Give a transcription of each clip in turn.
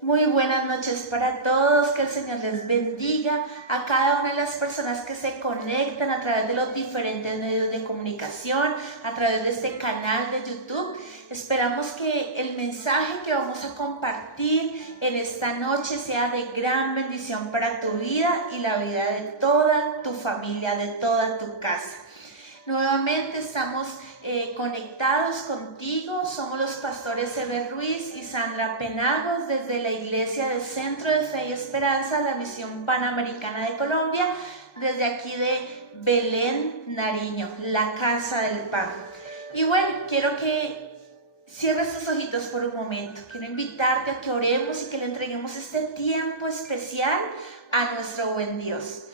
Muy buenas noches para todos, que el Señor les bendiga a cada una de las personas que se conectan a través de los diferentes medios de comunicación, a través de este canal de YouTube. Esperamos que el mensaje que vamos a compartir en esta noche sea de gran bendición para tu vida y la vida de toda tu familia, de toda tu casa. Nuevamente estamos conectados contigo, somos los pastores Eber Ruiz y Sandra Penagos desde la Iglesia del Centro de Fe y Esperanza, la Misión Panamericana de Colombia, desde aquí de Belén, Nariño, la Casa del Pan. Y bueno, quiero que cierres tus ojitos por un momento, quiero invitarte a que oremos y que le entreguemos este tiempo especial a nuestro buen Dios.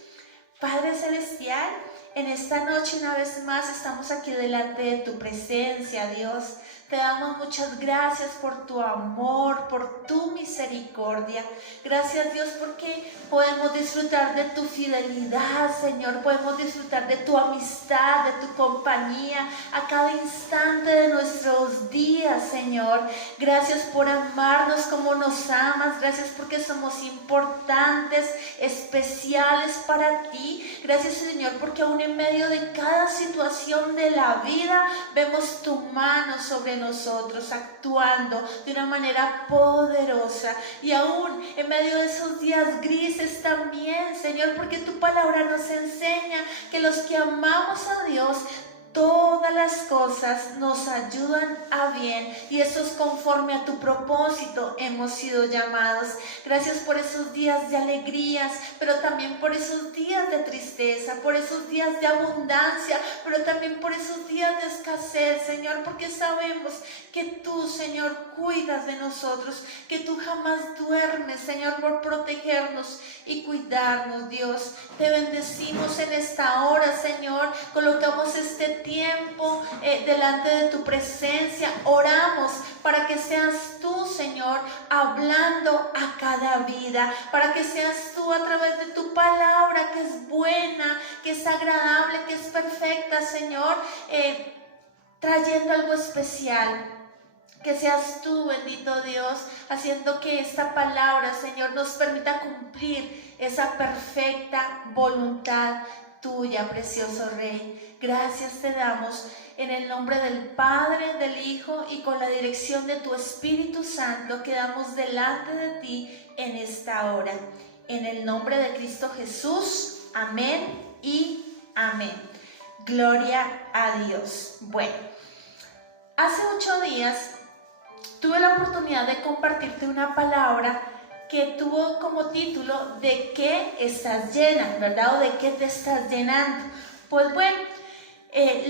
Padre Celestial, en esta noche una vez más estamos aquí delante de tu presencia, Dios. Te damos muchas gracias por tu amor, por tu misericordia. Gracias, Dios, porque podemos disfrutar de tu fidelidad, Señor. Podemos disfrutar de tu amistad, de tu compañía a cada instante de nuestros días, Señor. Gracias por amarnos como nos amas. Gracias porque somos importantes, especiales para ti. Gracias, Señor, porque aún en medio de cada situación de la vida vemos tu mano sobre nosotros actuando de una manera poderosa, y aún en medio de esos días grises también, Señor, porque tu palabra nos enseña que los que amamos a Dios, todas las cosas nos ayudan a bien, y eso es conforme a tu propósito hemos sido llamados. Gracias por esos días de alegrías, pero también por esos días de tristeza, por esos días de abundancia, pero también por esos días de escasez, Señor, porque sabemos que tú, Señor, cuidas de nosotros, que tú jamás duermes, Señor, por protegernos y cuidarnos, Dios. Te bendecimos en esta hora, Señor. Colocamos este tiempo delante de tu presencia. Oramos para que seas tú, Señor, hablando a cada vida, para que seas tú a través de tu palabra, que es buena, que es agradable, que es perfecta, Señor, trayendo algo especial. Que seas tú, bendito Dios, haciendo que esta palabra, Señor, nos permita cumplir esa perfecta voluntad tuya, precioso Rey. Gracias te damos en el nombre del Padre, del Hijo y con la dirección de tu Espíritu Santo. Quedamos delante de ti en esta hora. En el nombre de Cristo Jesús. Amén y amén. Gloria a Dios. Bueno, hace 8 días tuve la oportunidad de compartirte una palabra que tuvo como título ¿de qué estás llena? ¿Verdad? ¿O de qué te estás llenando? Pues bueno,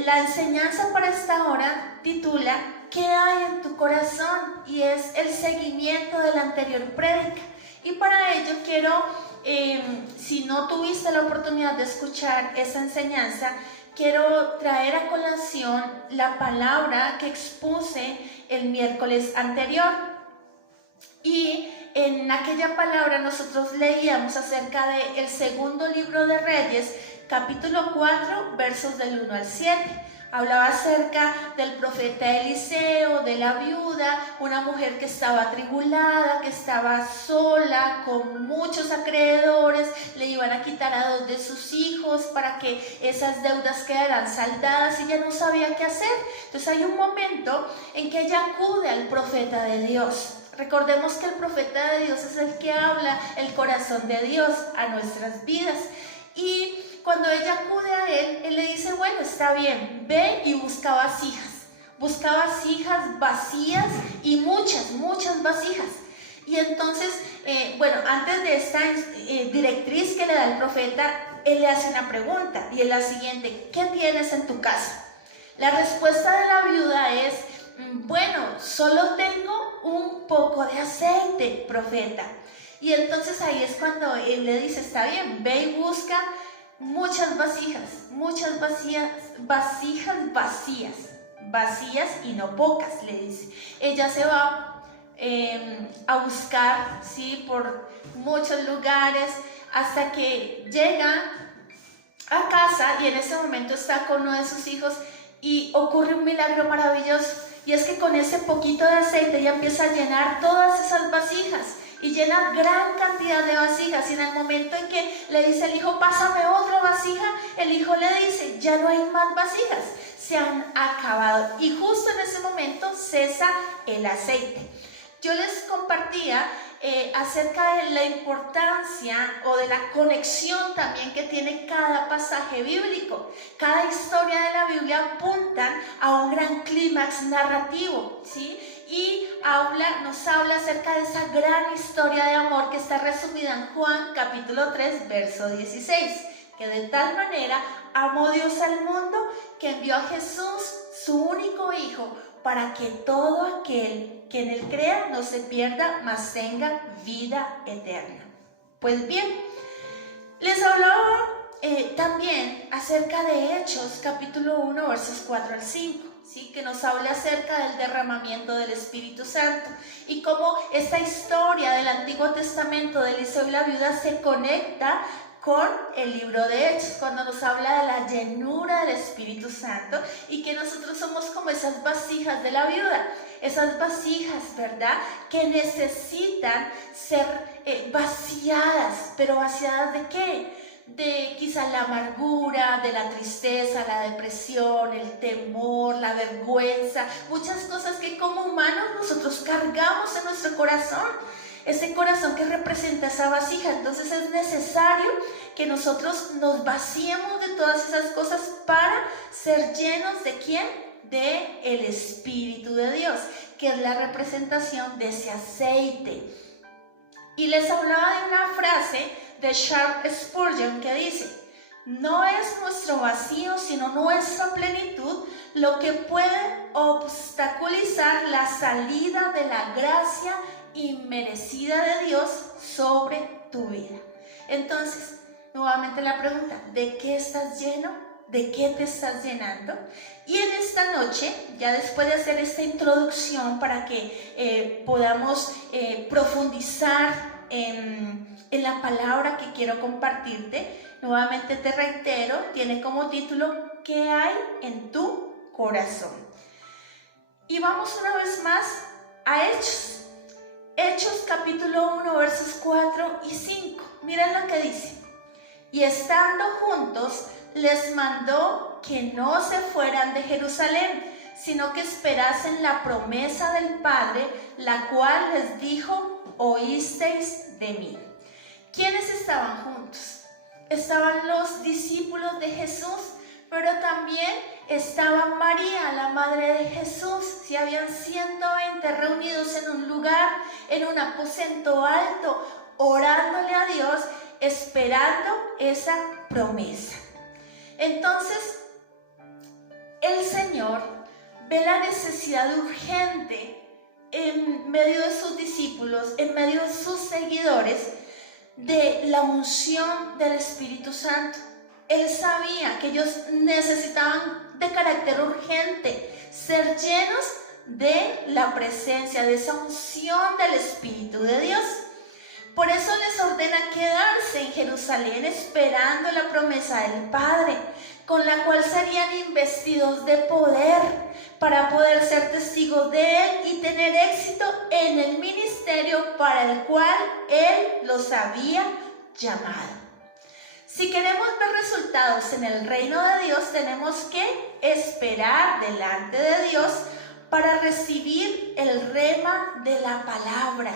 la enseñanza para esta hora titula ¿qué hay en tu corazón? Y es el seguimiento de la anterior prédica. Y para ello quiero, si no tuviste la oportunidad de escuchar esa enseñanza, quiero traer a colación la palabra que expuse el miércoles anterior. Y en aquella palabra nosotros leíamos acerca del segundo libro de Reyes, capítulo 4, versos del 1 al 7. Hablaba acerca del profeta Eliseo, de la viuda, una mujer que estaba atribulada, que estaba sola, con muchos acreedores, le iban a quitar a 2 de sus hijos para que esas deudas quedaran saldadas, y ella no sabía qué hacer. Entonces hay un momento en que ella acude al profeta de Dios. Recordemos que el profeta de Dios es el que habla el corazón de Dios a nuestras vidas. Y cuando ella acude a él, él le dice, bueno, está bien, ve y busca vasijas. Busca vasijas vacías y muchas vasijas. Y entonces, bueno, antes de esta directriz que le da el profeta, él le hace una pregunta, y es la siguiente: ¿qué tienes en tu casa? La respuesta de la viuda es, bueno, solo tengo un poco de aceite, profeta. Y entonces ahí es cuando él le dice, está bien, ve y busca muchas vasijas vacías y no pocas, le dice. Ella se va a buscar, ¿sí?, por muchos lugares, hasta que llega a casa, y en ese momento está con uno de sus hijos, y ocurre un milagro maravilloso. Y es que con ese poquito de aceite ella empieza a llenar todas esas vasijas, y llena gran cantidad de vasijas. Y en el momento en que le dice al hijo, pásame otra vasija, el hijo le dice, ya no hay más vasijas, se han acabado. Y justo en ese momento cesa el aceite. Yo les compartía acerca de la importancia o de la conexión también que tiene cada pasaje bíblico. Cada historia de la Biblia apunta a un gran clímax narrativo, ¿sí? Y nos habla acerca de esa gran historia de amor que está resumida en Juan capítulo 3, verso 16, que de tal manera amó Dios al mundo que envió a Jesús, su único Hijo, para que todo aquel que en él crea no se pierda, mas tenga vida eterna. Pues bien, les hablaba también acerca de Hechos, capítulo 1, versos 4 al 5, ¿sí? Que nos habla acerca del derramamiento del Espíritu Santo y cómo esta historia del Antiguo Testamento de Eliseo y la viuda se conecta con el libro de Hechos, cuando nos habla de la llenura del Espíritu Santo y que nosotros somos como esas vasijas de la viuda, esas vasijas, ¿verdad?, que necesitan ser vaciadas, pero ¿vaciadas de qué? De quizás la amargura, de la tristeza, la depresión, el temor, la vergüenza, muchas cosas que como humanos nosotros cargamos en nuestro corazón. Ese corazón que representa esa vasija. Entonces es necesario que nosotros nos vaciemos de todas esas cosas para ser llenos ¿de quién? De el Espíritu de Dios, que es la representación de ese aceite. Y les hablaba de una frase de Charles Spurgeon que dice: no es nuestro vacío, sino nuestra plenitud lo que puede obstaculizar la salida de la gracia inmerecida de Dios sobre tu vida. Entonces, nuevamente la pregunta, ¿de qué estás lleno? ¿De qué te estás llenando? Y en esta noche, ya después de hacer esta introducción para que podamos profundizar en la palabra que quiero compartirte, nuevamente te reitero, tiene como título ¿qué hay en tu corazón? Y vamos una vez más a Hechos. Hechos capítulo 1, versos 4 y 5. Miren lo que dice. Y estando juntos, les mandó que no se fueran de Jerusalén, sino que esperasen la promesa del Padre, la cual les dijo: oísteis de mí. ¿Quiénes estaban juntos? Estaban los discípulos de Jesús, pero también estaba María, la madre de Jesús. Si habían 120 reunidos en un lugar, en un aposento alto, orándole a Dios, esperando esa promesa. Entonces, el Señor ve la necesidad urgente en medio de sus discípulos, en medio de sus seguidores, de la unción del Espíritu Santo. Él sabía que ellos necesitaban de carácter urgente ser llenos de la presencia, de esa unción del Espíritu de Dios. Por eso les ordena quedarse en Jerusalén esperando la promesa del Padre, con la cual serían investidos de poder para poder ser testigos de Él y tener éxito en el ministerio para el cual Él los había llamado. Si queremos ver resultados en el reino de Dios, tenemos que esperar delante de Dios para recibir el rema de la palabra,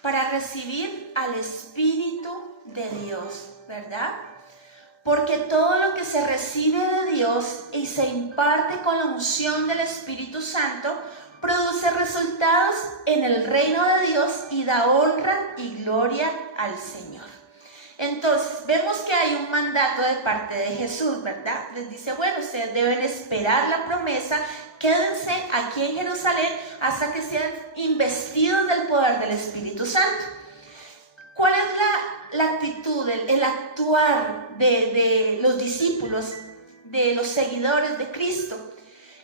para recibir al Espíritu de Dios, ¿verdad? Porque todo lo que se recibe de Dios y se imparte con la unción del Espíritu Santo produce resultados en el reino de Dios y da honra y gloria al Señor. Entonces, vemos que hay un mandato de parte de Jesús, ¿verdad? Les dice, bueno, ustedes deben esperar la promesa, quédense aquí en Jerusalén hasta que sean investidos del poder del Espíritu Santo. ¿Cuál es la actitud, el actuar de los discípulos, de los seguidores de Cristo?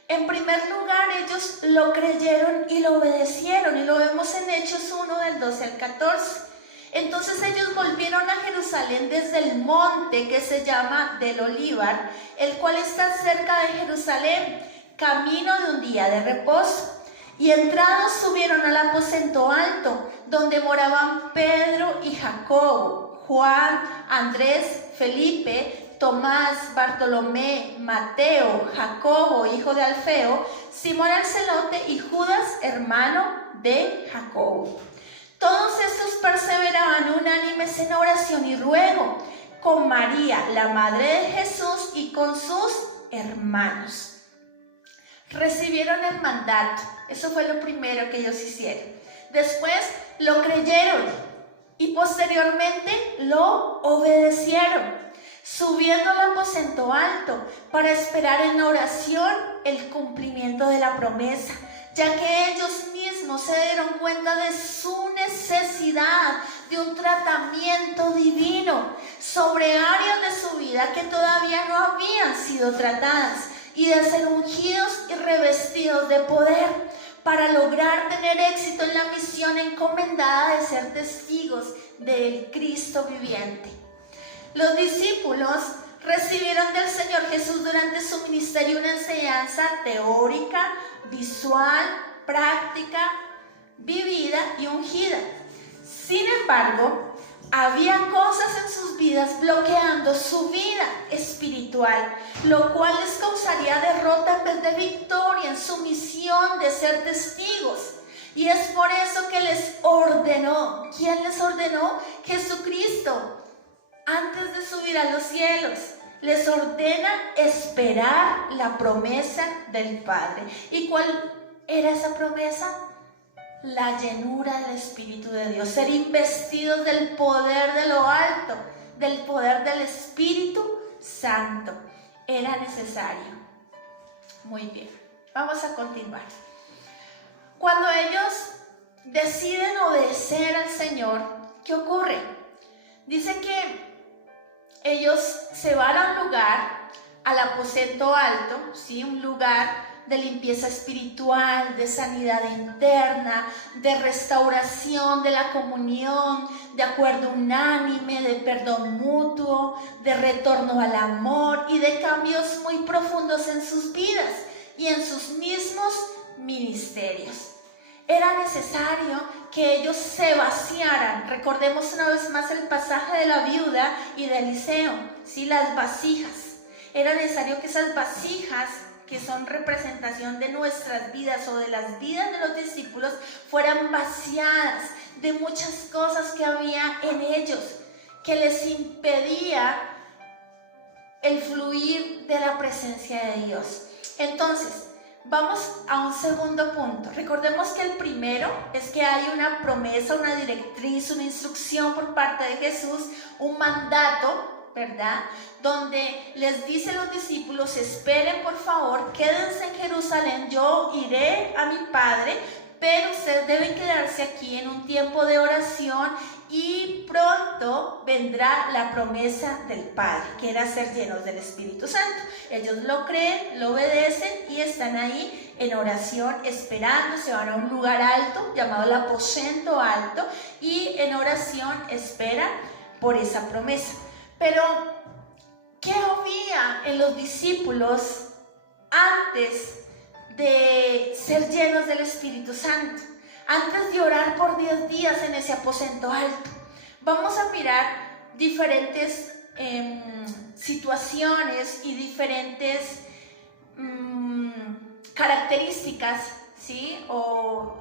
En primer lugar, ellos lo creyeron y lo obedecieron, y lo vemos en Hechos 1, del 12 al 14. Entonces ellos volvieron a Jerusalén desde el monte que se llama del Olivar, el cual está cerca de Jerusalén, camino de un día de reposo. Y entrados subieron al aposento alto, donde donde moraban Pedro y Jacobo, Juan, Andrés, Felipe, Tomás, Bartolomé, Mateo, Jacobo, hijo de Alfeo, Simón el celote y Judas, hermano de Jacobo. Todos estos perseveraban unánimes en oración y ruego con María, la madre de Jesús, y con sus hermanos. Recibieron el mandato, eso fue lo primero que ellos hicieron. Después lo creyeron y posteriormente lo obedecieron, subiendo al aposento alto para esperar en oración el cumplimiento de la promesa, ya que ellos mismos se dieron cuenta de su necesidad de un tratamiento divino sobre áreas de su vida que todavía no habían sido tratadas, y de ser ungidos y revestidos de poder para lograr tener éxito en la misión encomendada de ser testigos del Cristo viviente. Los discípulos recibieron del Señor Jesús durante su ministerio una enseñanza teórica, visual, práctica, vivida y ungida. Sin embargo, había cosas en sus vidas bloqueando su vida espiritual, lo cual les causaría derrota en vez de victoria en su misión de ser testigos. Y es por eso que les ordenó. ¿Quién les ordenó? Jesucristo. Antes de subir a los cielos, les ordena esperar la promesa del Padre. ¿Y cuál era esa promesa? La llenura del Espíritu de Dios, ser investidos del poder de lo alto, del poder del Espíritu Santo. Era necesario. Muy bien, vamos a continuar. Cuando ellos deciden obedecer al Señor, ¿qué ocurre? Dice que ellos se van a un lugar, al aposento alto, ¿sí? Un lugar de limpieza espiritual, de sanidad interna, de restauración de la comunión, de acuerdo unánime, de perdón mutuo, de retorno al amor y de cambios muy profundos en sus vidas y en sus mismos ministerios. Era necesario que ellos se vaciaran. Recordemos una vez más el pasaje de la viuda y de Eliseo, ¿sí? Las vasijas. Era necesario que esas vasijas, que son representación de nuestras vidas o de las vidas de los discípulos, fueran vaciadas de muchas cosas que había en ellos, que les impedía el fluir de la presencia de Dios. Entonces, vamos a un segundo punto. Recordemos que el primero es que hay una promesa, una directriz, una instrucción por parte de Jesús, un mandato, ¿verdad? Donde les dice a los discípulos: esperen por favor, quédense en Jerusalén, yo iré a mi Padre, pero ustedes deben quedarse aquí en un tiempo de oración y pronto vendrá la promesa del Padre, que era ser llenos del Espíritu Santo. Ellos lo creen, lo obedecen y están ahí en oración esperando. Se van a un lugar alto llamado el aposento alto y en oración esperan por esa promesa. Pero, ¿qué había en los discípulos antes de ser llenos del Espíritu Santo? Antes de orar por 10 días en ese aposento alto. Vamos a mirar diferentes situaciones y diferentes características, ¿sí? O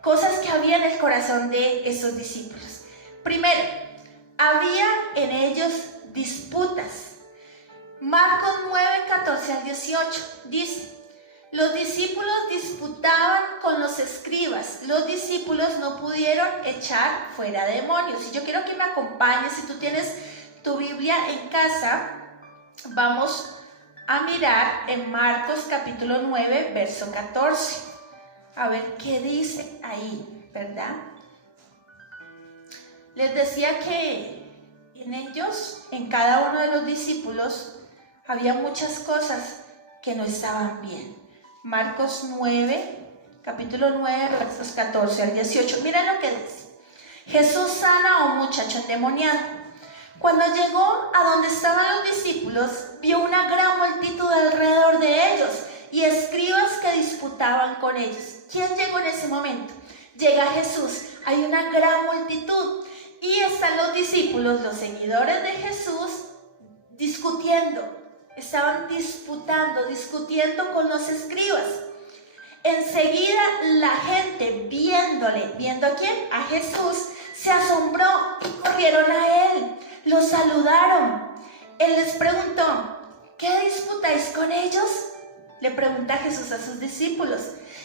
cosas que había en el corazón de esos discípulos. Primero, había en ellos disputas. Marcos 9, 14 al 18 dice: los discípulos disputaban con los escribas. Los discípulos no pudieron echar fuera demonios. Y yo quiero que me acompañes. Si tú tienes tu Biblia en casa, vamos a mirar en Marcos capítulo 9, verso 14. A ver qué dice ahí, ¿verdad? Les decía que en ellos, en cada uno de los discípulos, había muchas cosas que no estaban bien. Marcos 9, capítulo 9, versos 14 al 18. Miren lo que dice. Jesús sana a un muchacho endemoniado. Cuando llegó a donde estaban los discípulos, vio una gran multitud alrededor de ellos y escribas que disputaban con ellos. ¿Quién llegó en ese momento? Llega Jesús hay una gran multitud y están los discípulos, los seguidores de Jesús, estaban discutiendo con los escribas. Enseguida la gente viendo ¿a quién? A Jesús, se asombró y corrieron a él, lo saludaron. Él les preguntó, ¿qué disputáis con ellos? Le pregunta Jesús a sus discípulos.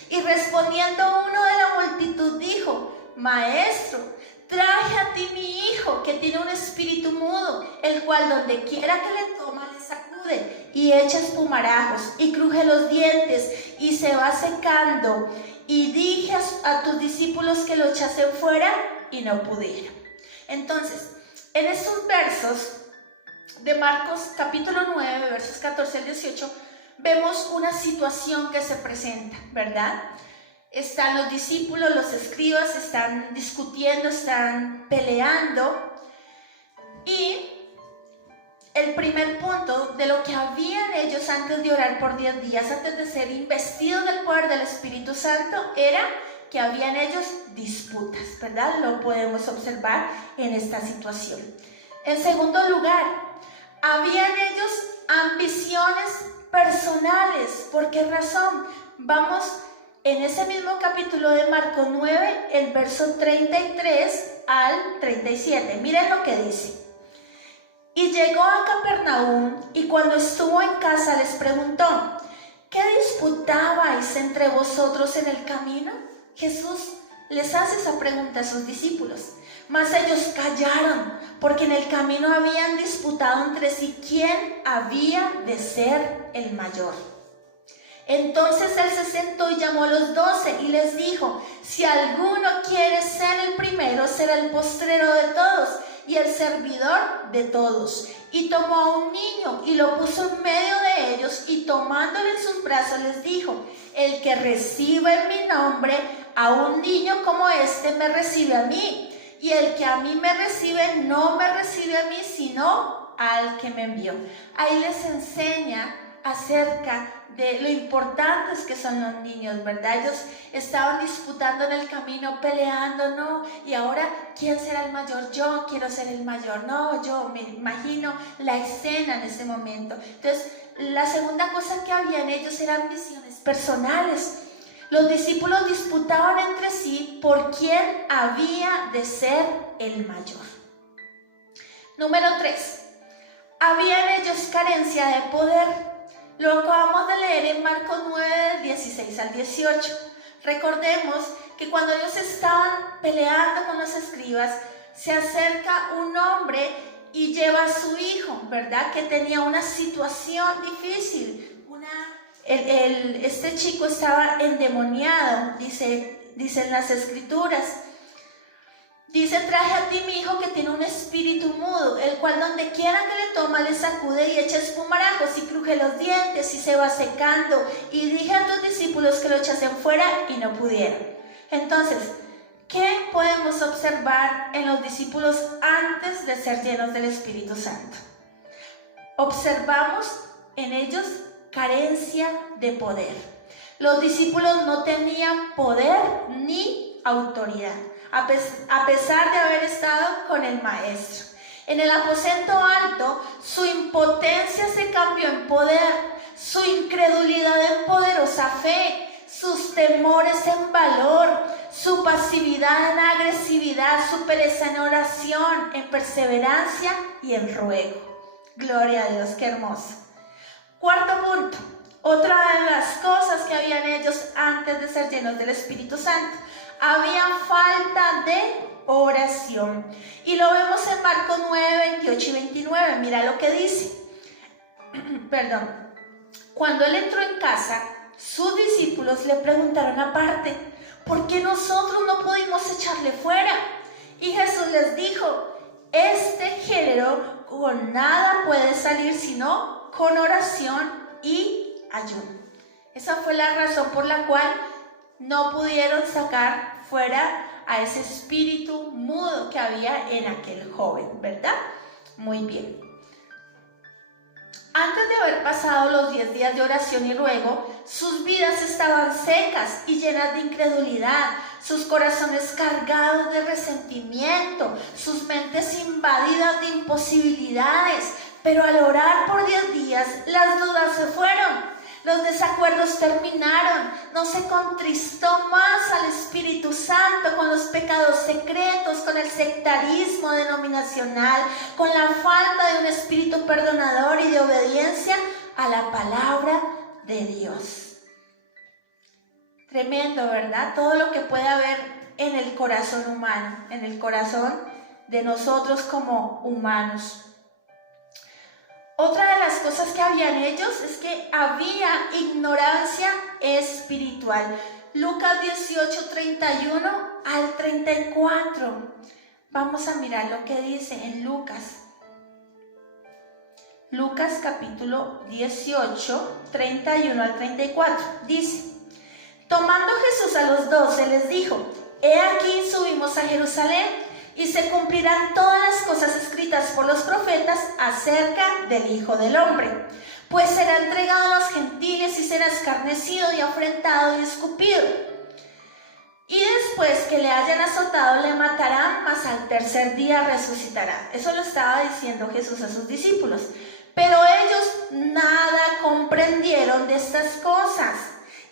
Y respondiendo uno de la multitud dijo, Maestro, traje a ti mi hijo que tiene un espíritu mudo, el cual donde quiera que le toma le sacude y echa espumarajos y cruje los dientes y se va secando. Y dije a tus discípulos que lo echasen fuera y no pudieron. Entonces, en estos versos de Marcos capítulo 9, versos 14 al 18, vemos una situación que se presenta, ¿verdad? Están los discípulos, los escribas, están discutiendo, están peleando. Y el primer punto de lo que habían ellos antes de orar por 10 días, antes de ser investidos del poder del Espíritu Santo, era que habían ellos disputas, ¿verdad? Lo podemos observar en esta situación. En segundo lugar, habían ellos ambiciones personales. ¿Por qué razón? Vamos en ese mismo capítulo de Marcos 9, el verso 33 al 37. Miren lo que dice. Y llegó a Capernaum y cuando estuvo en casa les preguntó, ¿qué disputabais entre vosotros en el camino? Jesús les hace esa pregunta a sus discípulos. Mas ellos callaron, porque en el camino habían disputado entre sí quién había de ser el mayor. Entonces él se sentó y llamó a los 12 y les dijo, si alguno quiere ser el primero, será el postrero de todos y el servidor de todos. Y tomó a un niño y lo puso en medio de ellos y tomándole en sus brazos les dijo, el que reciba en mi nombre a un niño como este me recibe a mí. Y el que a mí me recibe, no me recibe a mí, sino al que me envió. Ahí les enseña acerca de lo importantes que son los niños, ¿verdad? Ellos estaban disputando en el camino, peleando, ¿no? Y ahora, ¿quién será el mayor? Yo quiero ser el mayor, no, yo me imagino la escena en ese momento. Entonces, la segunda cosa que había en ellos eran ambiciones personales. Los discípulos disputaban entre sí por quién había de ser el mayor. Número 3. Había en ellos carencia de poder. Lo acabamos de leer en Marcos 9, 16 al 18. Recordemos que cuando ellos estaban peleando con los escribas, se acerca un hombre y lleva a su hijo, ¿verdad? Que tenía una situación difícil. Este chico estaba endemoniado, dicen las escrituras. Dice, traje a ti mi hijo que tiene un espíritu mudo, el cual donde quiera que le toma le sacude y echa espumarajos y cruje los dientes y se va secando. Y dije a tus discípulos que lo echasen fuera y no pudieron. Entonces, ¿qué podemos observar en los discípulos antes de ser llenos del Espíritu Santo? Observamos en ellos carencia de poder. Los discípulos no tenían poder ni autoridad, a pesar de haber estado con el Maestro. En el aposento alto, su impotencia se cambió en poder, su incredulidad en poderosa fe, sus temores en valor, su pasividad en agresividad, su pereza en oración, en perseverancia y en ruego. Gloria a Dios, qué hermoso. Cuarto punto, otra de las cosas que habían ellos antes de ser llenos del Espíritu Santo, había falta de oración. Y lo vemos en Marcos 9, 28 y 29, mira lo que dice. Cuando él entró en casa, sus discípulos le preguntaron aparte, ¿por qué nosotros no pudimos echarle fuera? Y Jesús les dijo, este género con nada puede salir sino con oración y ayuno. Esa fue la razón por la cual no pudieron sacar fuera a ese espíritu mudo que había en aquel joven, ¿verdad? Muy bien. Antes de haber pasado los 10 días de oración y ruego, sus vidas estaban secas y llenas de incredulidad. sus corazones cargados de resentimiento, sus mentes invadidas de imposibilidades. Pero al orar por 10 días, las dudas se fueron. Los desacuerdos terminaron, no se contristó más al Espíritu Santo con los pecados secretos, con el sectarismo denominacional, con la falta de un espíritu perdonador y de obediencia a la palabra de Dios. Tremendo, ¿verdad? Todo lo que puede haber en el corazón humano, en el corazón de nosotros como humanos. Otra de las cosas que habían ellos es que había ignorancia espiritual. Lucas 18, 31 al 34. Vamos a mirar lo que dice en Lucas. Lucas capítulo 18, 31 al 34. Dice: tomando Jesús a los 12, les dijo: he aquí subimos a Jerusalén, y se cumplirán todas las cosas escritas por los profetas acerca del Hijo del Hombre. Pues será entregado a los gentiles y será escarnecido y afrentado y escupido. Y después que le hayan azotado le matarán, mas al tercer día resucitará. Eso lo estaba diciendo Jesús a sus discípulos. Pero ellos nada comprendieron de estas cosas.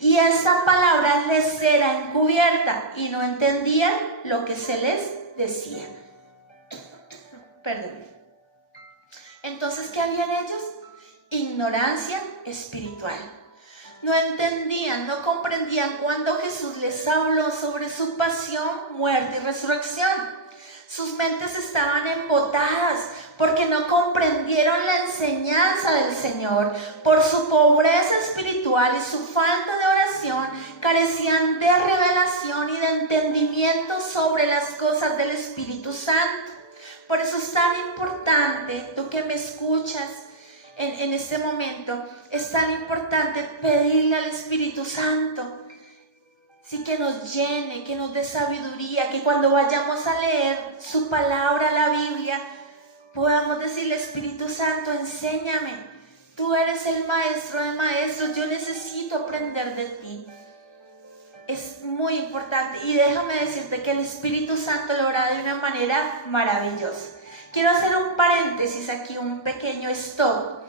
Y esta palabra les era encubierta y no entendían lo que se les decía. Perdón. Entonces, ¿qué habían ellos? Ignorancia espiritual. No entendían, no comprendían cuando Jesús les habló sobre su pasión, muerte y resurrección. Sus mentes estaban embotadas porque no comprendieron la enseñanza del Señor. Por su pobreza espiritual y su falta de oración, carecían de revelación y de entendimiento sobre las cosas del Espíritu Santo. Por eso es tan importante, tú que me escuchas en este momento, es tan importante pedirle al Espíritu Santo, sí, que nos llene, que nos dé sabiduría, que cuando vayamos a leer su palabra, la Biblia, podamos decirle: Espíritu Santo, enséñame. Tú eres el maestro de maestros, yo necesito aprender de ti. Es muy importante, y déjame decirte que el Espíritu Santo lo hará de una manera maravillosa. Quiero hacer un paréntesis aquí, un pequeño stop,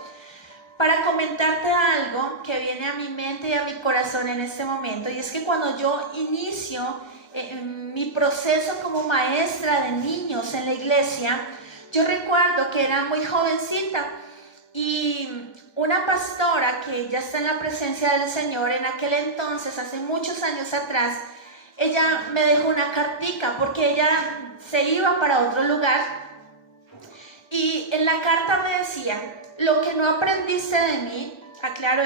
para comentarte algo que viene a mi mente y a mi corazón en este momento. Y es que cuando yo inicio mi proceso como maestra de niños en la iglesia, yo recuerdo que era muy jovencita y una pastora que ya está en la presencia del Señor, en aquel entonces, hace muchos años atrás, ella me dejó una cartica porque ella se iba para otro lugar, y en la carta me decía: lo que no aprendiste de mí, aclaro,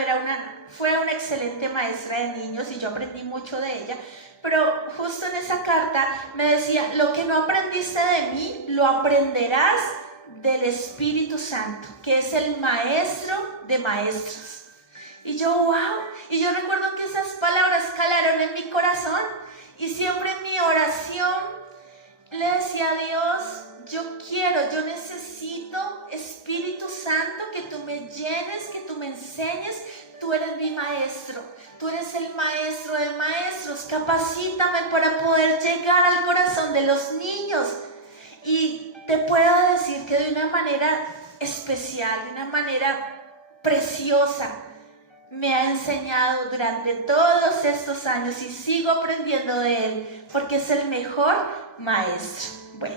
fue una excelente maestra de niños y yo aprendí mucho de ella, pero justo en esa carta me decía: lo que no aprendiste de mí, lo aprenderás del Espíritu Santo, que es el maestro de maestros. Y yo, wow, y yo recuerdo que esas palabras calaron en mi corazón, y siempre en mi oración le decía a Dios: yo necesito, Espíritu Santo, que tú me llenes, que tú me enseñes. Tú eres mi maestro, tú eres el maestro de maestros, capacítame para poder llegar al corazón de los niños. Y te puedo decir que de una manera especial, de una manera preciosa, me ha enseñado durante todos estos años, y sigo aprendiendo de él, porque es el mejor maestro. Bueno,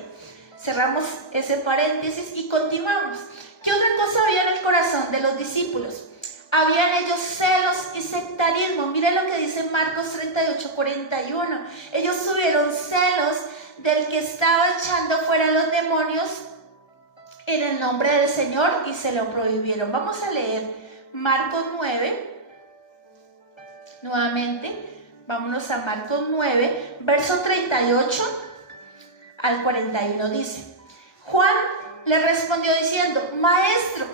cerramos ese paréntesis y continuamos. ¿Qué otra cosa había en el corazón de los discípulos? Habían ellos celos y sectarismo. Mire lo que dice Marcos 38, 41. Ellos tuvieron celos del que estaba echando fuera los demonios en el nombre del Señor y se lo prohibieron. Vamos a leer Marcos 9. Nuevamente, vámonos a Marcos 9, verso 38 al 41. Dice: Juan le respondió diciendo: Maestro,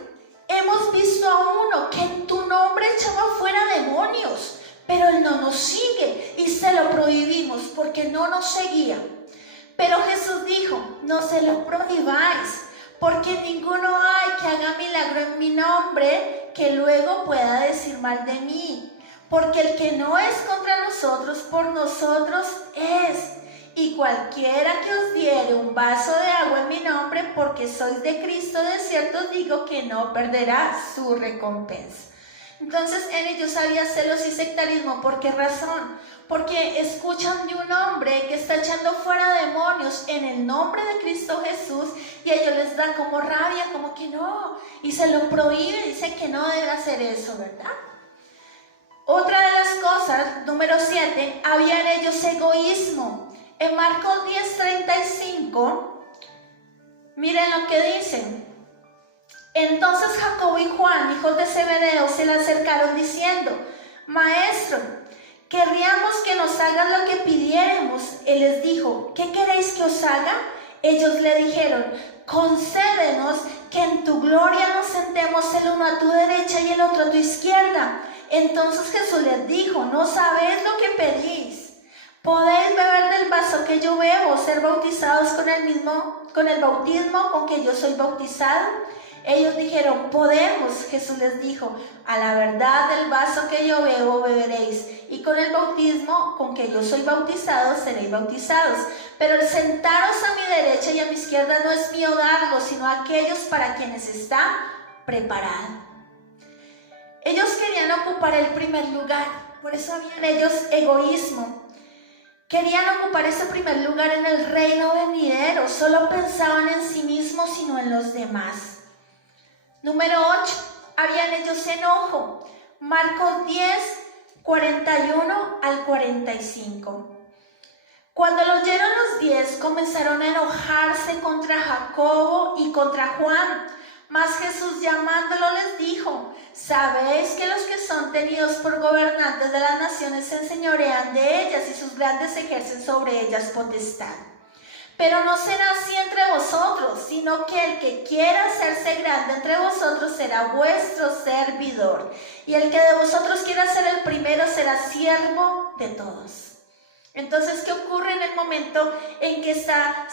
hemos visto a uno que en tu nombre echaba fuera demonios, pero él no nos sigue y se lo prohibimos porque no nos seguía. Pero Jesús dijo: no se lo prohibáis, porque ninguno hay que haga milagro en mi nombre que luego pueda decir mal de mí. porque el que no es contra nosotros, por nosotros es. Y cualquiera que os diere un vaso de agua en mi nombre, porque sois de Cristo, de cierto os digo que no perderá su recompensa. Entonces en ellos había celos y sectarismo. ¿Por qué razón? Porque escuchan de un hombre que está echando fuera demonios en el nombre de Cristo Jesús, y a ellos les da como rabia, como que no, y se lo prohíbe, dice que no debe hacer eso, ¿verdad? Otra de las cosas, número 7, había en ellos egoísmo. En Marcos 10:35, miren lo que dicen. Entonces Jacobo y Juan, hijos de Zebedeo, se le acercaron diciendo: Maestro, querríamos que nos hagas lo que pidiéramos. Él les dijo: ¿qué queréis que os haga? Ellos le dijeron: concédenos que en tu gloria nos sentemos el uno a tu derecha y el otro a tu izquierda. Entonces Jesús les dijo: no sabéis lo que pedís. ¿Podéis beber del vaso que yo bebo, ser bautizados con el bautismo con que yo soy bautizado? Ellos dijeron: podemos. Jesús les dijo: a la verdad del vaso que yo bebo beberéis, y con el bautismo con que yo soy bautizado seréis bautizados. Pero el sentaros a mi derecha y a mi izquierda no es mío darlo, sino a aquellos para quienes está preparado. Ellos querían ocupar el primer lugar, por eso había en ellos egoísmo. Querían ocupar ese primer lugar en el reino venidero, solo pensaban en sí mismos y no en los demás. Número 8, había en ellos enojo. Marcos 10:41 al 45. Cuando lo oyeron los 10, comenzaron a enojarse contra Jacobo y contra Juan. Mas Jesús, llamándolo, les dijo: ¿sabéis que los que son tenidos por gobernantes de las naciones se enseñorean de ellas y sus grandes ejercen sobre ellas potestad? Pero no será así entre vosotros, sino que el que quiera hacerse grande entre vosotros será vuestro servidor, y el que de vosotros quiera ser el primero será siervo de todos. Entonces, ¿qué ocurre en el momento en que está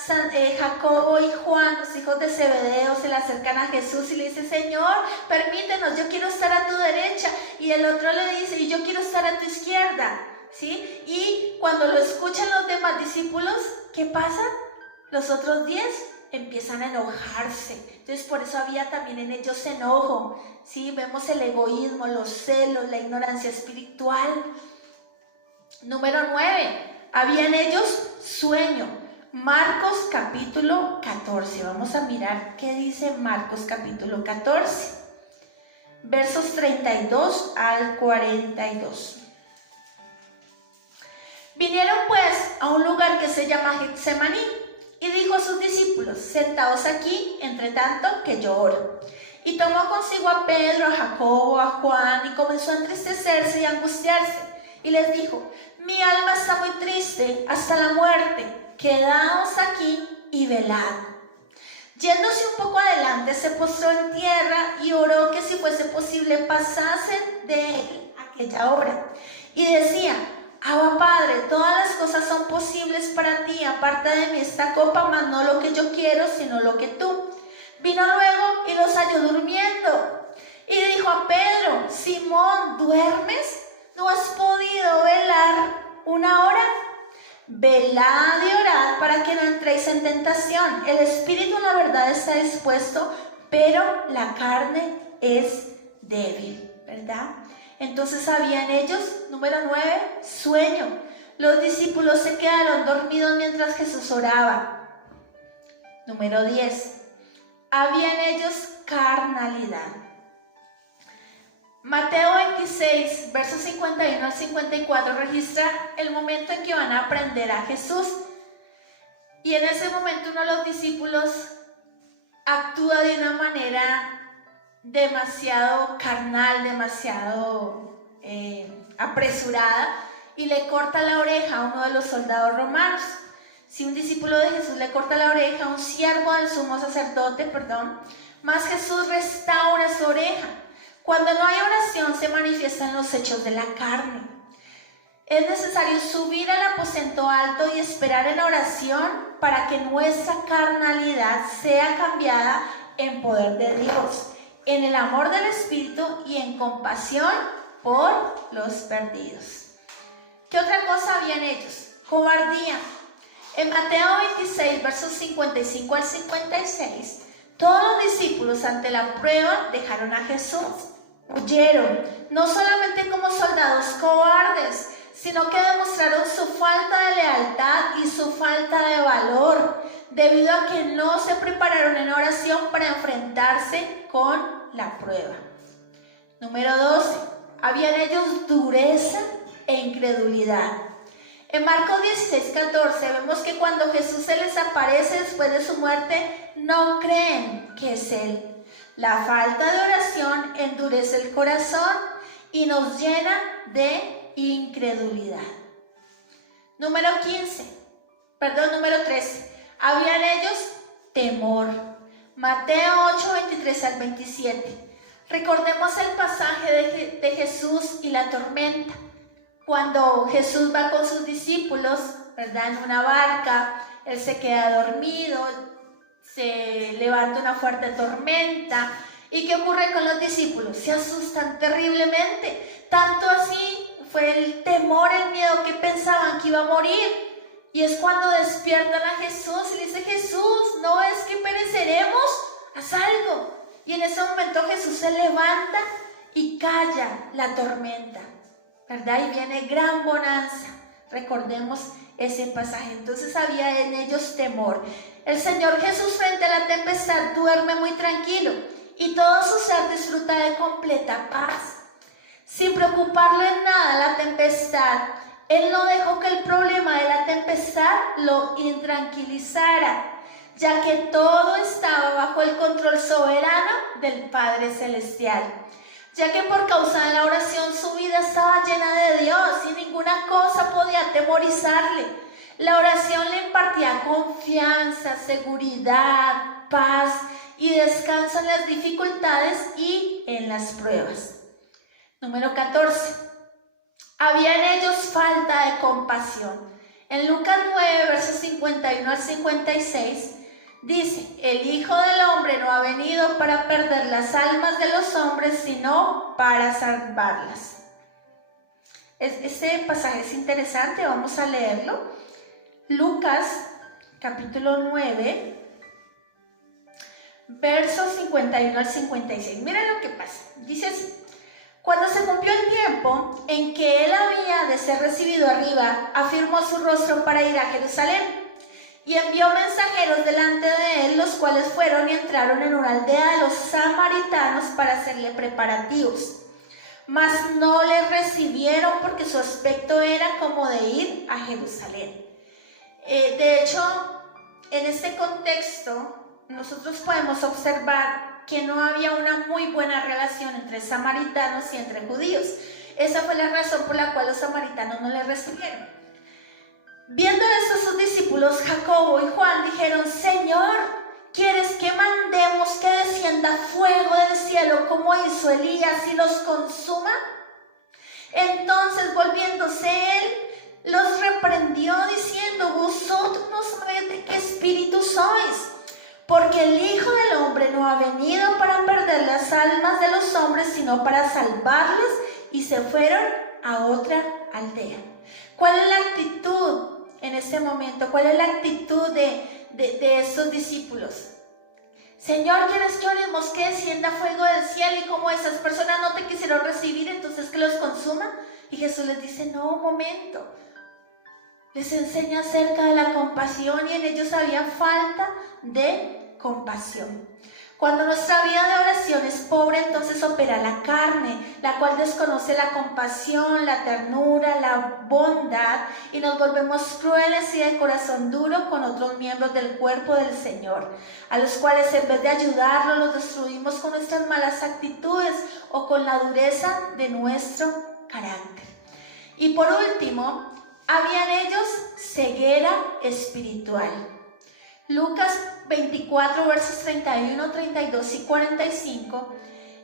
Jacobo y Juan, los hijos de Zebedeo, se le acercan a Jesús y le dicen: Señor, permítenos, yo quiero estar a tu derecha? Y el otro le dice: y yo quiero estar a tu izquierda, ¿sí? Y cuando lo escuchan los demás discípulos, ¿qué pasa? Los otros 10 empiezan a enojarse. Entonces, por eso había también en ellos enojo, ¿sí? Vemos el egoísmo, los celos, la ignorancia espiritual. Número 9, había en ellos sueño. Marcos capítulo 14. Vamos a mirar qué dice Marcos capítulo 14, versos 32 al 42. Vinieron pues a un lugar que se llama Getsemaní, y dijo a sus discípulos: sentaos aquí, entre tanto que yo oro. Y tomó consigo a Pedro, a Jacobo, a Juan, y comenzó a entristecerse y a angustiarse. Y les dijo: mi alma está muy triste hasta la muerte, quedaos aquí y velad. Yéndose un poco adelante, se postró en tierra y oró que si fuese posible pasasen de él aquella hora. Y decía: Abba Padre, todas las cosas son posibles para ti, aparta de mí esta copa, mas no lo que yo quiero, sino lo que tú. Vino luego y los halló durmiendo. Y dijo a Pedro: Simón, ¿duermes? ¿No has podido velar una hora? Velad y orad para que no entréis en tentación. El espíritu, la verdad, está dispuesto, pero la carne es débil, ¿verdad? Entonces había en ellos, número 9, sueño. Los discípulos se quedaron dormidos mientras Jesús oraba. Número 10, había en ellos carnalidad. Mateo 26, versos 51 al 54 registra el momento en que van a aprender a Jesús. Y en ese momento uno de los discípulos actúa de una manera demasiado carnal, demasiado apresurada, y le corta la oreja a uno de los soldados romanos. Si un discípulo de Jesús le corta la oreja a un siervo del sumo sacerdote, más Jesús restaura su oreja. Cuando no hay oración se manifiestan los hechos de la carne. Es necesario subir al aposento alto y esperar en oración para que nuestra carnalidad sea cambiada en poder de Dios, en el amor del Espíritu y en compasión por los perdidos. ¿Qué otra cosa habían ellos? Cobardía. En Mateo 26, versos 55 al 56, todos los discípulos ante la prueba dejaron a Jesús. Huyeron, no solamente como soldados cobardes, sino que demostraron su falta de lealtad y su falta de valor, debido a que no se prepararon en oración para enfrentarse con la prueba. Número 12. Había en ellos dureza e incredulidad. En Marcos 16, 14 vemos que cuando Jesús se les aparece después de su muerte, no creen que es Él. La falta de oración endurece el corazón y nos llena de incredulidad. Número 13. Había en ellos temor. Mateo 8, 23 al 27. Recordemos el pasaje de Jesús y la tormenta. Cuando Jesús va con sus discípulos, ¿verdad?, en una barca, Él se queda dormido, se levanta una fuerte tormenta. ¿Y qué ocurre con los discípulos? Se asustan terriblemente. Tanto así fue el temor, el miedo, que pensaban que iba a morir. Y es cuando despiertan a Jesús y le dice: Jesús, ¿no es que pereceremos? Haz algo. Y en ese momento Jesús se levanta y calla la tormenta, ¿verdad? Y viene gran bonanza. Recordemos ese pasaje. Entonces había en ellos temor. El Señor Jesús frente a la tempestad duerme muy tranquilo y todo su ser disfruta de completa paz. Sin preocuparle en nada la tempestad, Él no dejó que el problema de la tempestad lo intranquilizara, ya que todo estaba bajo el control soberano del Padre Celestial. Ya que por causa de la oración su vida estaba llena de Dios y ninguna cosa podía atemorizarle. La oración le impartía confianza, seguridad, paz y descanso en las dificultades y en las pruebas. Número 14. Había en ellos falta de compasión. En Lucas 9, versos 51 al 56, dice: el Hijo del Hombre no ha venido para perder las almas de los hombres, sino para salvarlas. Este pasaje es interesante, vamos a leerlo. Lucas, capítulo 9, versos 51 al 56. Miren lo que pasa. Dice así: cuando se cumplió el tiempo en que él había de ser recibido arriba, afirmó su rostro para ir a Jerusalén. Y envió mensajeros delante de él, los cuales fueron y entraron en una aldea de los samaritanos para hacerle preparativos. Mas no le recibieron porque su aspecto era como de ir a Jerusalén. De hecho, en este contexto, nosotros podemos observar que no había una muy buena relación entre samaritanos y entre judíos. Esa fue la razón por la cual los samaritanos no le recibieron. Viendo esto, sus discípulos Jacobo y Juan dijeron: Señor, ¿quieres que mandemos que descienda fuego del cielo como hizo Elías y los consuma? Entonces, volviéndose él, los reprendió diciendo: vosotros no sabéis de qué espíritu sois, porque el Hijo del Hombre no ha venido para perder las almas de los hombres, sino para salvarlas. Y se fueron a otra aldea. ¿Cuál es la actitud en este momento? ¿Cuál es la actitud de estos discípulos? Señor, ¿quieres que oremos que descienda fuego del cielo? Y como esas personas no te quisieron recibir, entonces que los consuma. Y Jesús les dice: no, un momento. Les enseña acerca de la compasión y en ellos había falta de compasión. Cuando nuestra vida de oración es pobre, entonces opera la carne, la cual desconoce la compasión, la ternura, la bondad, y nos volvemos crueles y de corazón duro con otros miembros del cuerpo del Señor, a los cuales en vez de ayudarlos los destruimos con nuestras malas actitudes o con la dureza de nuestro carácter. Y por último, había en ellos ceguera espiritual. Lucas 24, versos 31, 32 y 45,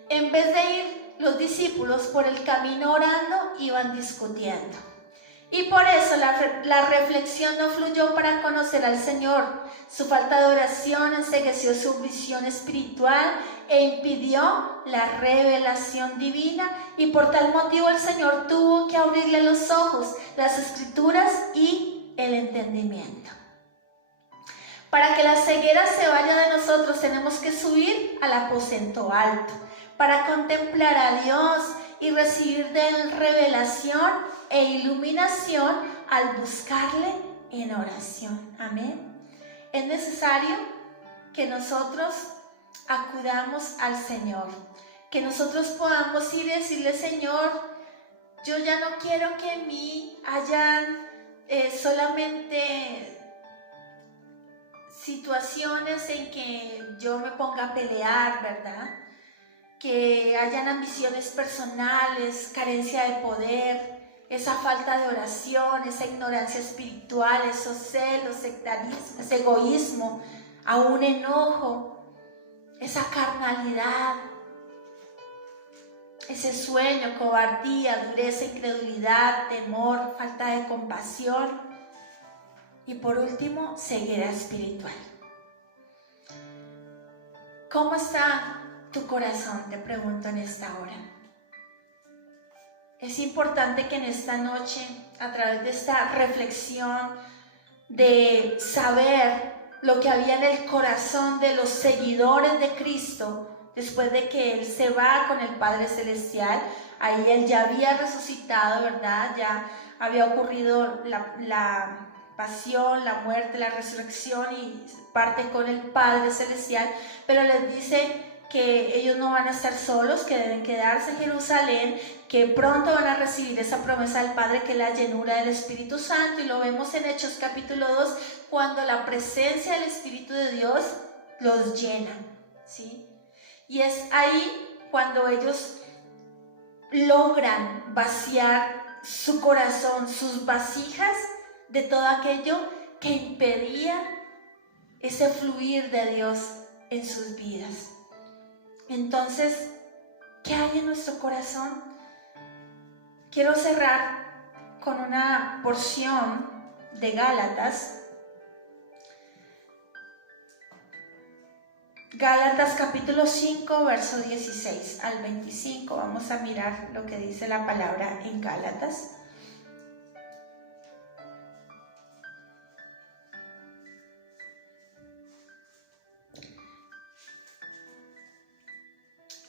en vez de ir los discípulos por el camino orando, iban discutiendo. Y por eso la reflexión no fluyó para conocer al Señor. Su falta de oración encegueció su visión espiritual e impidió la revelación divina, y por tal motivo el Señor tuvo que abrirle los ojos, las escrituras y el entendimiento. Para que la ceguera se vaya de nosotros, tenemos que subir al aposento alto para contemplar a Dios y recibir de Él revelación e iluminación al buscarle en oración. Amén. Es necesario que nosotros acudamos al Señor, que nosotros podamos ir y decirle: Señor, yo ya no quiero que en mí hayan solamente situaciones en que yo me ponga a pelear, ¿verdad? Que hayan ambiciones personales, carencia de poder, esa falta de oración, esa ignorancia espiritual, esos celos, sectarismo, ese egoísmo, aún enojo, esa carnalidad, ese sueño, cobardía, dureza, incredulidad, temor, falta de compasión. Y por último, ceguera espiritual. ¿Cómo está tu corazón? Te pregunto en esta hora. Es importante que en esta noche, a través de esta reflexión, de saber lo que había en el corazón de los seguidores de Cristo, después de que Él se va con el Padre Celestial, ahí Él ya había resucitado, ¿verdad? Ya había ocurrido la pasión, la muerte, la resurrección, y parte con el Padre Celestial, pero les dice que ellos no van a estar solos, que deben quedarse en Jerusalén, que pronto van a recibir esa promesa del Padre, que es la llenura del Espíritu Santo, y lo vemos en Hechos capítulo 2, cuando la presencia del Espíritu de Dios los llena, ¿sí? Y es ahí cuando ellos logran vaciar su corazón, sus vasijas, de todo aquello que impedía ese fluir de Dios en sus vidas. Entonces, ¿qué hay en nuestro corazón? Quiero cerrar con una porción de Gálatas. Gálatas capítulo 5, verso 16 al 25. Vamos a mirar lo que dice la palabra en Gálatas.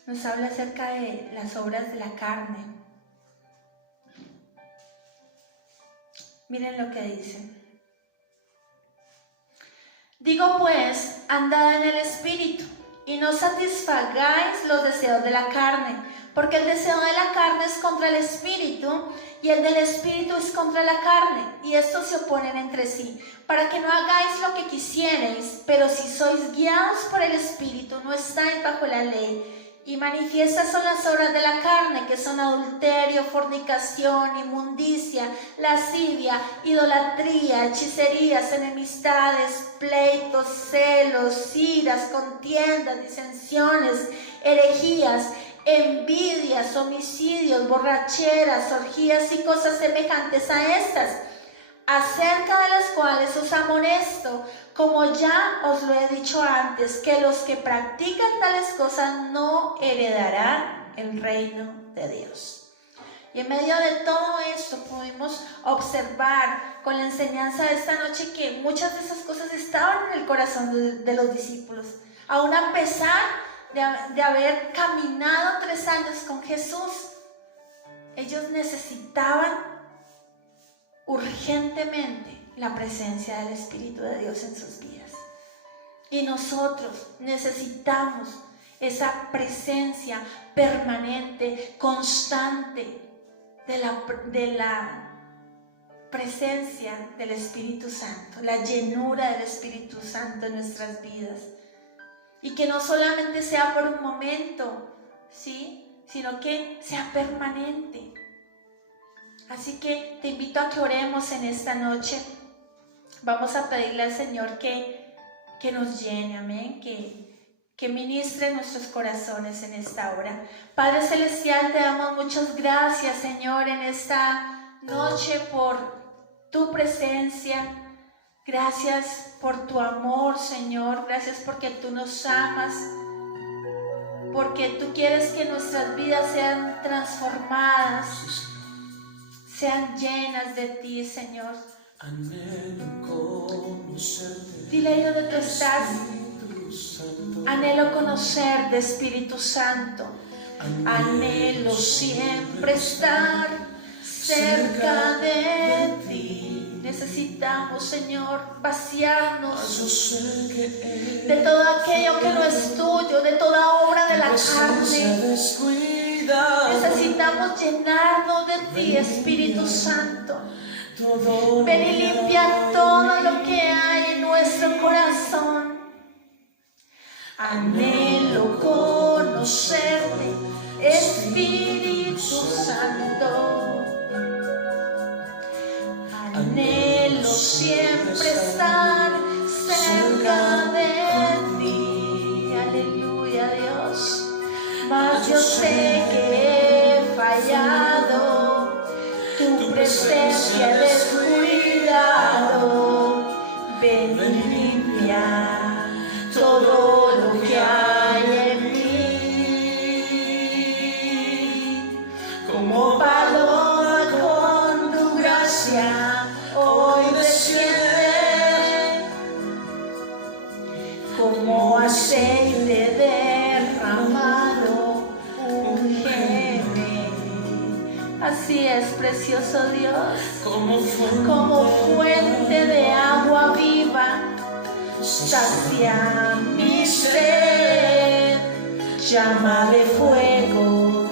Nos habla acerca de las obras de la carne. Miren lo que dice. Digo pues, andad en el Espíritu, y no satisfagáis los deseos de la carne, porque el deseo de la carne es contra el Espíritu, y el del Espíritu es contra la carne, y estos se oponen entre sí, para que no hagáis lo que quisierais. Pero si sois guiados por el Espíritu, no estáis bajo la ley. Y manifiestas son las obras de la carne, que son adulterio, fornicación, inmundicia, lascivia, idolatría, hechicerías, enemistades, pleitos, celos, iras, contiendas, disensiones, herejías, envidias, homicidios, borracheras, orgías y cosas semejantes a estas, acerca de las cuales os amonesto, como ya os lo he dicho antes, que los que practican tales cosas no heredarán el reino de Dios. Y en medio de todo esto pudimos observar con la enseñanza de esta noche que muchas de esas cosas estaban en el corazón de los discípulos, aún a pesar de haber caminado 3 años con Jesús. Ellos necesitaban urgentemente la presencia del Espíritu de Dios en sus vidas. Y nosotros necesitamos esa presencia permanente, constante de la presencia del Espíritu Santo, la llenura del Espíritu Santo en nuestras vidas. Y que no solamente sea por un momento, ¿sí?, sino que sea permanente. Así que te invito a que oremos en esta noche. Vamos a pedirle al Señor que nos llene, amén, que ministre nuestros corazones en esta hora. Padre Celestial, te damos muchas gracias, Señor, en esta noche por tu presencia. Gracias por tu amor, Señor. Gracias porque tú nos amas, porque tú quieres que nuestras vidas sean transformadas, sean llenas de ti, Señor. Dile ahí donde tú estás: anhelo conocerte, Espíritu Santo. Anhelo siempre estar cerca de ti. Necesitamos, Señor, vaciarnos de todo aquello que no es tuyo, de toda obra de la carne. Necesitamos llenarnos de ti, Espíritu Santo. Ven y limpia todo lo que hay en nuestro corazón. Anhelo conocerte, Espíritu Santo. Anhelo siempre estar cerca de ti. Aleluya, Dios. Mas yo sé que he fallado, tu presencia he descuidado. Ven y limpia todo lo que hay en mí. Como paloma con tu gracia hoy desciende, como aceite derramado, úngeme. Así es, precioso Dios, como fuente de agua viva, sacia mi sed. Llama de fuego,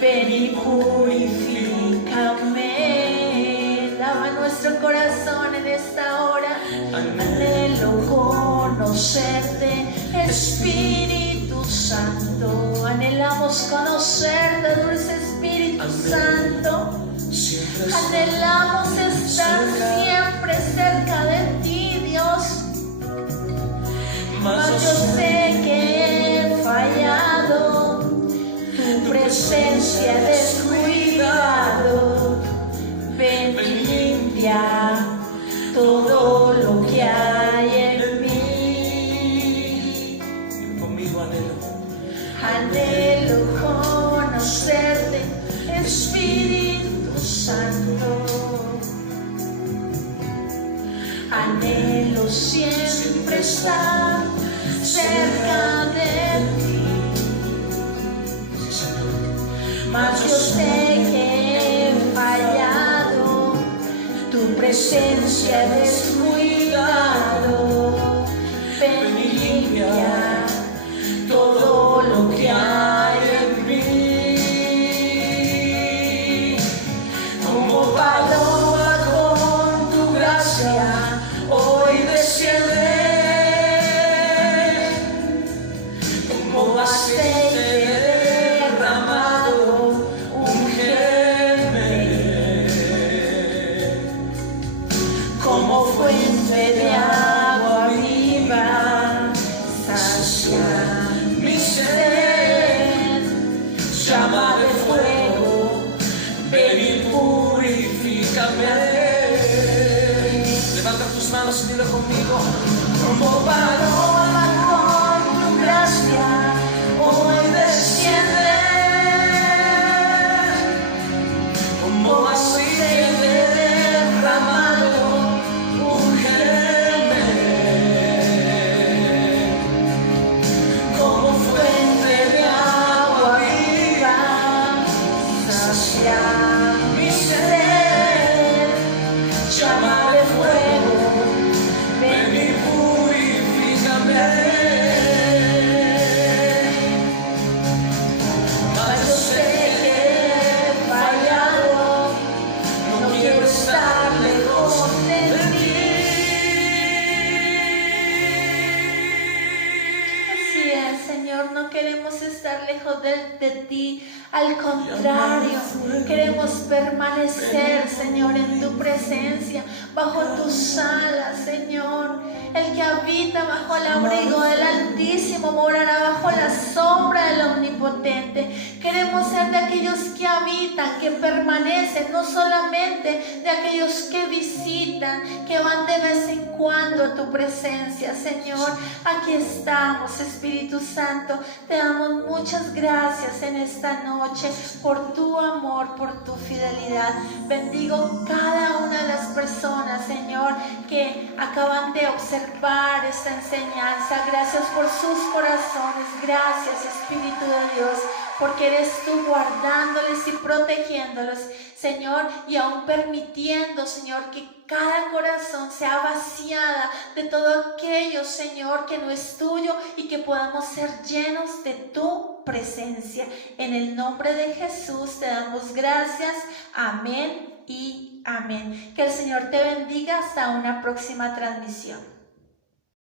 ven y purifícame. Lava nuestro corazón en esta hora. Anhelo conocerte, Espíritu Santo. Anhelamos conocerte, dulce Espíritu Santo. Anhelamos estar siempre cerca de ti, Dios. Mas yo sé que he fallado, tu presencia he descuidado. Ven y limpia todo lo que hay en mí. Conmigo anhelo conocerte, Espíritu Santo. Anhelo siempre estar cerca de ti. Mas yo sé que he fallado, tu presencia he descuidado. Ven y limpia todo lo que hay en mí. Como paloma con tu gracia hoy desciende, como aceite derramado, úngeme. Como fuente de agua viva, sacia mi sed. Llama de fuego, ven y purifícame. Levanta tus manos y dilo conmigo. Como paloma con tu gracia hoy desciende, como aceite derramado, úngeme. Como fuente de agua viva, sacia mi sed. Llama de fuego, ven y purifícame. Mas yo sé que he fallado, no quiero estar lejos de ti. Así es, Señor, no queremos estar lejos de ti. Al contrario, queremos permanecer, Señor, en tu presencia, bajo tus alas, Señor. El que habita bajo el abrigo del Altísimo morará bajo la sombra del Omnipotente. omnipotente. Queremos ser de aquellos que habitan, que permanecen, no solamente de aquellos que visitan, que van de vez en cuando a tu presencia, Señor. Aquí estamos, Espíritu Santo. Te damos muchas gracias en esta noche por tu amor, por tu fidelidad. Bendigo cada una de las personas, Señor, que acaban de observar esta enseñanza. Gracias por sus corazones. Gracias, Espíritu de Dios, porque eres tú guardándoles y protegiéndolos, Señor, y aún permitiendo, Señor, que cada corazón sea vaciada de todo aquello, Señor, que no es tuyo, y que podamos ser llenos de tu presencia. En el nombre de Jesús te damos gracias. Amén y amén. Que el Señor te bendiga hasta una próxima transmisión.